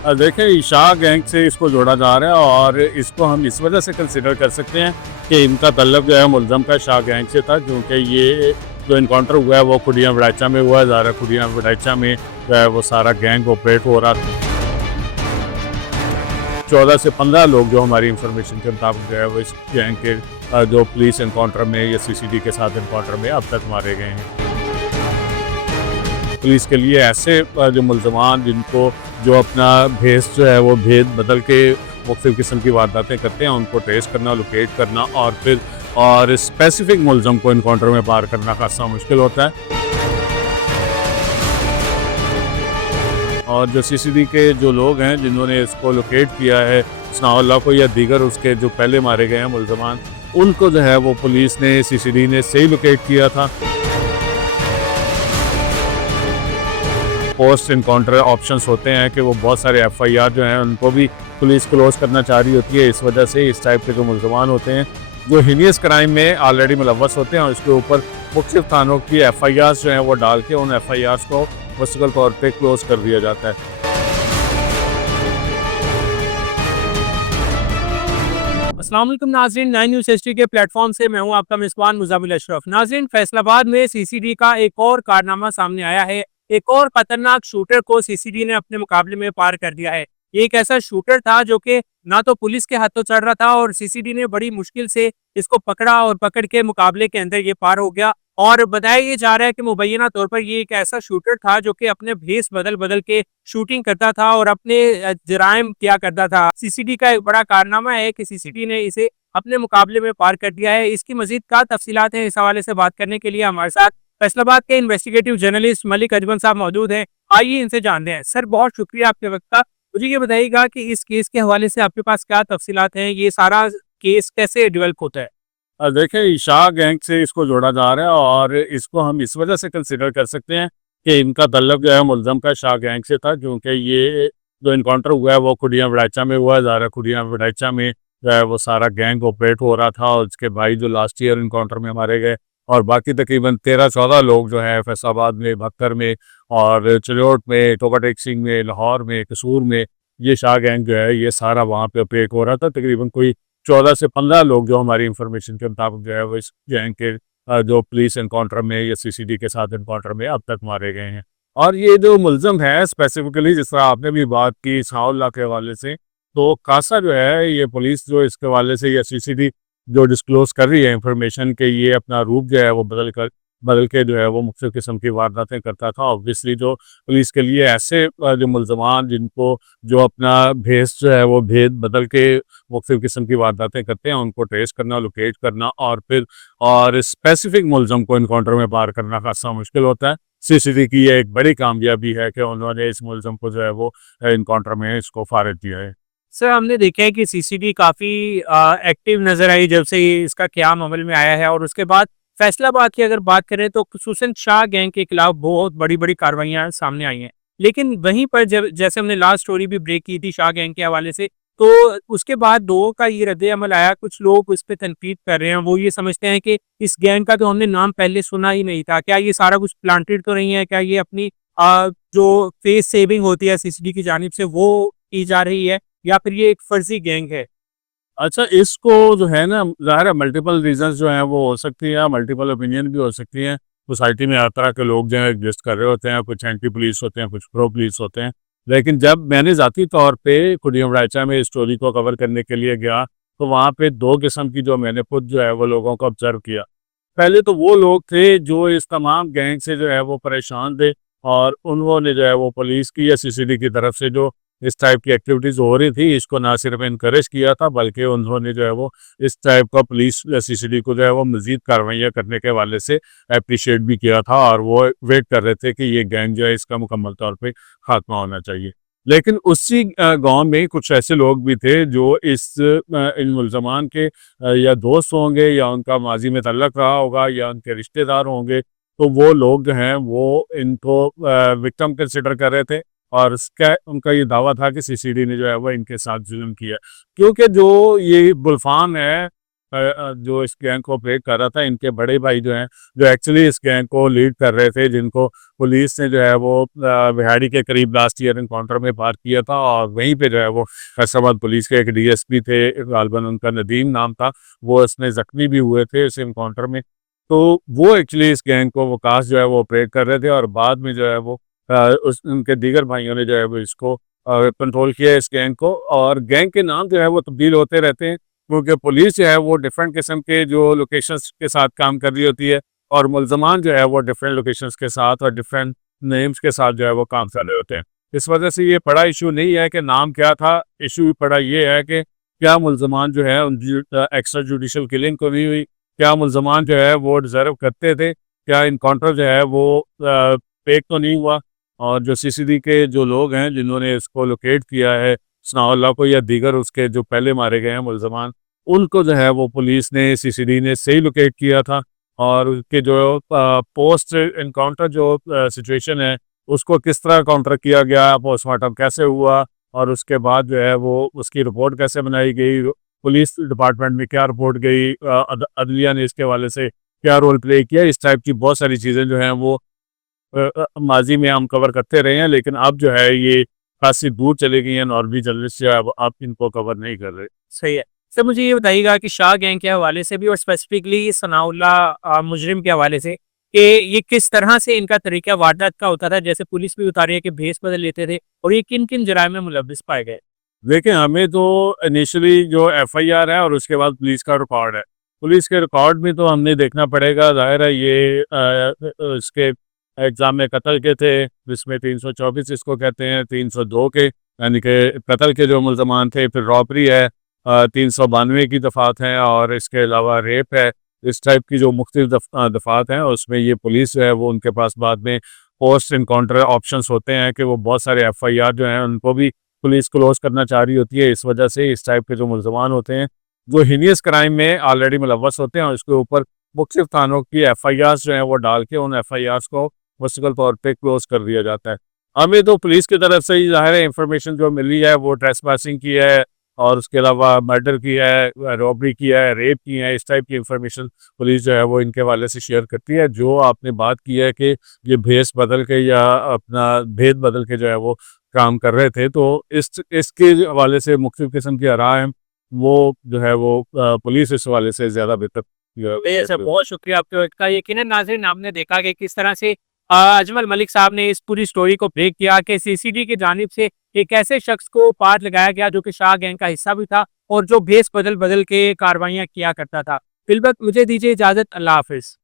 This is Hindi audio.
देखें ईशा गैंग से इसको जोड़ा जा रहा है और इसको हम इस वजह से कंसिडर कर सकते हैं कि इनका तल्लुक जो है मुलज़म का शाह गैंग से था, क्योंकि ये जो इनकाउंटर हुआ है वो खुडिया वड़ाचा में हुआ है। ज़ाहिर खुडिया वड़ाचा में जो है वो सारा गैंग ऑपरेट हो रहा था। 14 से 15 लोग जो हमारी इंफॉर्मेशन के मुताबिक जो है वो इस गैंग के जो पुलिस इनकाउंटर में या सीसीडी के साथ इनकाउंटर में अब तक मारे गए हैं। पुलिस के लिए ऐसे जो मुलजमान जिनको जो अपना भेस जो है वो भेद बदल के मुख्तलिफ़ किस्म की वारदातें करते हैं, उनको ट्रेस करना, लोकेट करना और फिर स्पेसिफिक मुलजम को इनकाउंटर में पार करना खासा मुश्किल होता है। और जो सीसीडी के जो लोग हैं जिन्होंने इसको लोकेट किया है, सनाउल्लाह को या दीगर उसके जो पहले मारे गए हैं मुलजमान, उनको जो है वो पुलिस ने सीसीडी ने सही लोकेट किया था। पोस्ट इनकाउंटर ऑप्शंस होते हैं कि वो बहुत सारे एफआईआर जो हैं उनको भी पुलिस क्लोज करना चाह रही होती है। इस वजह से इस टाइप के जो मुलजमान होते हैं जो हीनियस क्राइम में ऑलरेडी मुलव्वस होते हैं और इसके ऊपर मुख्तलिफ थानों की एफआईआर जो हैं वो डाल के उन एफआईआर को मुस्तकिल तौर पर क्लोज कर दिया जाता है। अस्सलाम वालेकुम नाज़रीन, 9 न्यूज़ हिस्ट्री के प्लेटफॉर्म से मैं हूं आपका मेज़बान मुज़म्मिल अशरफ। नाज़रीन, फैसलाबाद में सीसीडी का एक और कारनामा सामने आया है। एक और खतरनाक शूटर को सीसीडी ने अपने मुकाबले में पार कर दिया है। ये एक ऐसा शूटर था जो कि ना तो पुलिस के हाथों चढ़ रहा था और सीसीडी ने बड़ी मुश्किल से इसको पकड़ा और पकड़ के मुकाबले के अंदर ये पार हो गया। और बताया ये जा रहा है कि मुबैना तौर पर ये एक ऐसा शूटर था जो कि अपने भेस बदल बदल के शूटिंग करता था और अपने जराइम किया करता था। सीसीडी का एक बड़ा कारनामा है कि सीसीडी ने इसे अपने मुकाबले में पार कर दिया है। इसकी मजीद क्या तफसीलात हैं, इस हवाले से बात करने के लिए हमारे साथ फैसलाबाद के इन्वेस्टिगेटिव जर्नलिस्ट मलिक अजमल साहब मौजूद हैं। आइए इनसे जानते हैं। सर, बहुत शुक्रिया आपके वक्त का। मुझे ये बताइएगा कि इस केस के हवाले से आपके पास क्या तफसीलात हैं, ये सारा केस कैसे डेवलप होता है? देखें शाह गैंग से इसको जोड़ा जा रहा है और इसको हम इस वजह से कंसिडर कर सकते हैं कि इनका तल्लुक जो है मुलज़म का शाह गैंग से था, क्योंकि ये जो इनकाउंटर हुआ है वो खुडिया वड़ाचा में हुआ है। ज़ाहिर खुडिया वड़ाचा में जो है वो सारा गैंग ऑपरेट हो रहा था और उसके भाई जो लास्ट ईयर इनकाउंटर में मारे गए और बाकी तकरीबन 13-14 लोग जो है फैसलाबाद में, भक्तर में और चिल्योट में, टोका टेक सिंह में, लाहौर में, कसूर में, ये शाह गैंग जो है ये सारा वहाँ पे ऑपरेट हो रहा था। तकरीबन कोई 14 से 15 लोग जो हमारी इंफॉर्मेशन के मुताबिक जो है वो इस गैंग के जो पुलिस इनकाउंटर में या सीसीडी के साथ इनकाउंटर में अब तक मारे गए हैं। और ये जो मुलज़म है स्पेसिफिकली, जिस तरह आपने भी बात की सनाउल्लाह के हवाले से, तो खासा जो है ये पुलिस जो इसके हवाले से या सीसीडी जो डिस्क्लोज कर रही है इंफॉर्मेशन के ये अपना रूप जो है वो बदल के जो है वो मुख्तलिफ़ किस्म की वारदातें करता था। ऑब्वियसली जो पुलिस के लिए ऐसे जो मुलज़मान जिनको जो अपना भेस जो है वो भेद बदल के मुख्तलिफ़ किस्म की वारदातें करते हैं, उनको ट्रेस करना, लोकेट करना और फिर स्पेसिफिक मुलज़म को इनकाउंटर में पार करना खासा मुश्किल होता है। सीसीडी की ये एक बड़ी कामयाबी है कि उन्होंने इस मुलज़म को जो है वो इनकाउंटर में इसको फारिग किया है। सर, हमने देखा है कि सीसीडी काफ़ी एक्टिव नज़र आई जब से ये इसका क़याम अमल में आया है और उसके बाद फैसलाबाद की अगर बात करें तो ख़ुसूसन शाह गैंग के खिलाफ बहुत बड़ी-बड़ी कार्रवाइयाँ सामने आई हैं। लेकिन वहीं पर जब जैसे हमने लास्ट स्टोरी भी ब्रेक की थी शाह गैंग के हवाले से, तो उसके बाद लोगों का ये रद्द-ए-अमल आया, कुछ लोग इस पे तनकीद कर रहे हैं। वो ये समझते हैं कि इस गैंग का तो हमने नाम पहले सुना ही नहीं था। क्या ये सारा कुछ प्लांटेड तो नहीं है? क्या ये अपनी जो फेस सेविंग होती है सीसीडी की जानिब से वो की जा रही है? या फिर ये एक फर्जी गैंग है? अच्छा, इसको जो है ना ज़ाहिर है मल्टीपल रीज़न्स जो हैं वो हो सकती हैं, मल्टीपल ओपिनियन भी हो सकती हैं। सोसाइटी में हर तरह के लोग जो हैं एग्जिस्ट कर रहे होते हैं, कुछ एंटी पुलिस होते हैं, कुछ प्रो पुलिस होते हैं। लेकिन जब मैंने ज़ाती तौर पे खुडियम रायचा में इस स्टोरी को कवर करने के लिए गया, तो वहाँ पे 2 किस्म की जो मैंने खुद जो है वो लोगों को ऑब्ज़र्व किया। पहले तो वो लोग थे जो इस तमाम गैंग से जो है वो परेशान थे और उन्होंने जो है वो पुलिस की या सीसीडी की तरफ से जो इस टाइप की एक्टिविटीज़ हो रही थी, इसको ना सिर्फ इनकरेज किया था बल्कि उन्होंने जो है वो इस टाइप का पुलिस या सीसीडी को जो है वो मज़ीद कार्रवाइयाँ करने के हवाले से एप्रिशिएट भी किया था और वो वेट कर रहे थे कि ये गैंग जो है इसका मुकम्मल तौर पे ख़ात्मा होना चाहिए। लेकिन उसी गाँव में कुछ ऐसे लोग भी थे जो इन मुल्ज़मान के या दोस्त होंगे या उनका माज़ी में तल्लक रहा होगा या उनके रिश्तेदार होंगे, तो वो लोग जो हैं वो इनको विक्टिम कंसिडर कर रहे थे और उसका उनका ये दावा था कि सीसीडी ने जो है वो इनके साथ जुल्म किया। क्योंकि जो ये गुलफान है, जो इस गैंग को ऑपरेट कर रहा था, इनके बड़े भाई जो हैं, जो एक्चुअली इस गैंग को लीड कर रहे थे, जिनको पुलिस ने जो है वो बिहाड़ी के करीब लास्ट ईयर इनकाउंटर में पार किया था, और वहीं पे जो है वो फैसलाबाद पुलिस के एक डीएसपी थे, गालिबन उनका नदीम नाम था, वो इसमें ज़ख्मी भी हुए थे इस इनकाउंटर में। तो वो एक्चुअली इस गैंग को वकास जो है वो ऑपरेट कर रहे थे, और बाद में जो है वो उस उनके दीगर भाइयों ने जो है वो इसको कंट्रोल किया इस गैंग को। और गैंग के नाम जो है वो तब्दील होते रहते हैं, क्योंकि पुलिस जो है वो डिफरेंट किस्म के जो लोकेशंस के साथ काम कर रही होती है, और मुल्ज़मान जो है वो डिफरेंट लोकेशंस के साथ और डिफरेंट नेम्स के साथ जो है वो काम कर रहे होते हैं। इस वजह से ये बड़ा इशू नहीं है कि नाम क्या था, इशू बड़ा ये है कि क्या मुल्ज़मान जो है एक्स्ट्रा जुडिशल किलिंग को भी हुई, क्या मुल्ज़मान जो है वो डिज़र्व करते थे, क्या इनकाउंटर जो है वो फेक तो नहीं हुआ, और जो सीसीडी के जो लोग हैं जिन्होंने इसको लोकेट किया है, सनाउल्लाह को या दीगर उसके जो पहले मारे गए हैं मुल्ज़मान, उनको जो है वो पुलिस ने, सीसीडी ने सही लोकेट किया था, और उसके जो पोस्ट एनकाउंटर जो सिचुएशन है, उसको किस तरह काउंटर किया गया, पोस्टमार्टम कैसे हुआ, और उसके बाद जो है वो उसकी रिपोर्ट कैसे बनाई गई, पुलिस डिपार्टमेंट में क्या रिपोर्ट गई, अदलिया ने इसके हवाले से क्या रोल प्ले किया, इस टाइप की बहुत सारी चीज़ें जो हैं वो माज़ी में हम कवर करते रहे हैं, लेकिन अब जो है ये खासी दूर चली गई हैं, नॉर्मली जर्नलिस्ट जो है अब इनको कवर नहीं कर रहे। सही है। सर मुझे ये बताइएगा कि शाह गैंग के हवाले से भी और स्पेसिफिकली सनाउल्लाह मुजरिम के हवाले से कि ये किस तरह से इनका तरीका वारदात का होता था? जैसे पुलिस भी बता रही है कि भेस बदल लेते थे, और ये किन-किन जुराइम में मुलव्विस पाए गए? देखिए, हमें तो इनिशियली जो एफआईआर है और उसके बाद पुलिस का रिकॉर्ड है। पुलिस के रिकॉर्ड में तो हमने देखना पड़ेगा, ज़ाहिर है ये इसके एग्ज़ाम कत्ल के थे, जिसमें 324 इसको कहते हैं, 302 के यानी कि कत्ल के जो मुल्ज़मान थे, फिर रॉबरी है, 392 की दफ़ात हैं, और इसके अलावा रेप है। इस टाइप की जो मुख्तलिफ दफ़ात हैं, उसमें ये पुलिस जो है वो उनके पास बाद में पोस्ट एनकाउंटर ऑप्शंस होते हैं कि वो बहुत सारे एफआईआर जो हैं उनको भी पुलिस क्लोज करना चाह रही होती है। इस वजह से इस टाइप के जो मुल्ज़मान होते हैं, जो हीनियस क्राइम में ऑलरेडी मुलव्वस होते हैं, और उसके ऊपर मुख्तलिफ थानों की एफआईआर्स जो हैं वो डाल के उन एफआईआर्स को मुस्तकिल तौर पे क्लोज कर दिया जाता है। हमें तो पुलिस की तरफ से ही ज़ाहिर है इंफॉर्मेशन जो मिली है वो ट्रेसपासिंग की है, और उसके अलावा मर्डर की है, रॉबरी की है, रेप की है, इस टाइप की इंफॉर्मेशन पुलिस जो है वो इनके हवाले से शेयर करती है। जो आपने बात की है कि ये भेस बदल के या अपना भेद बदल के जो है वो काम कर रहे थे, तो इसके हवाले से मुख्तलिफ किस्म की आराम हैं, वो जो है वो पुलिस इस हवाले से ज़्यादा बेहतर जी, सर बहुत शुक्रिया आपके वक़्त का। यकीनन नाज़रीन आपने देखा कि किस तरह से अजमल मलिक साहब ने इस पूरी स्टोरी को ब्रेक किया कि सीसीडी की जानिब से एक ऐसे शख्स को पार लगाया गया जो कि शाह गैंग का हिस्सा भी था, और जो भेस बदल-बदल के कार्रवाइयाँ किया करता था। फिलवक़्त मुझे दीजिए इजाज़त, अल्लाह हाफ़िज़।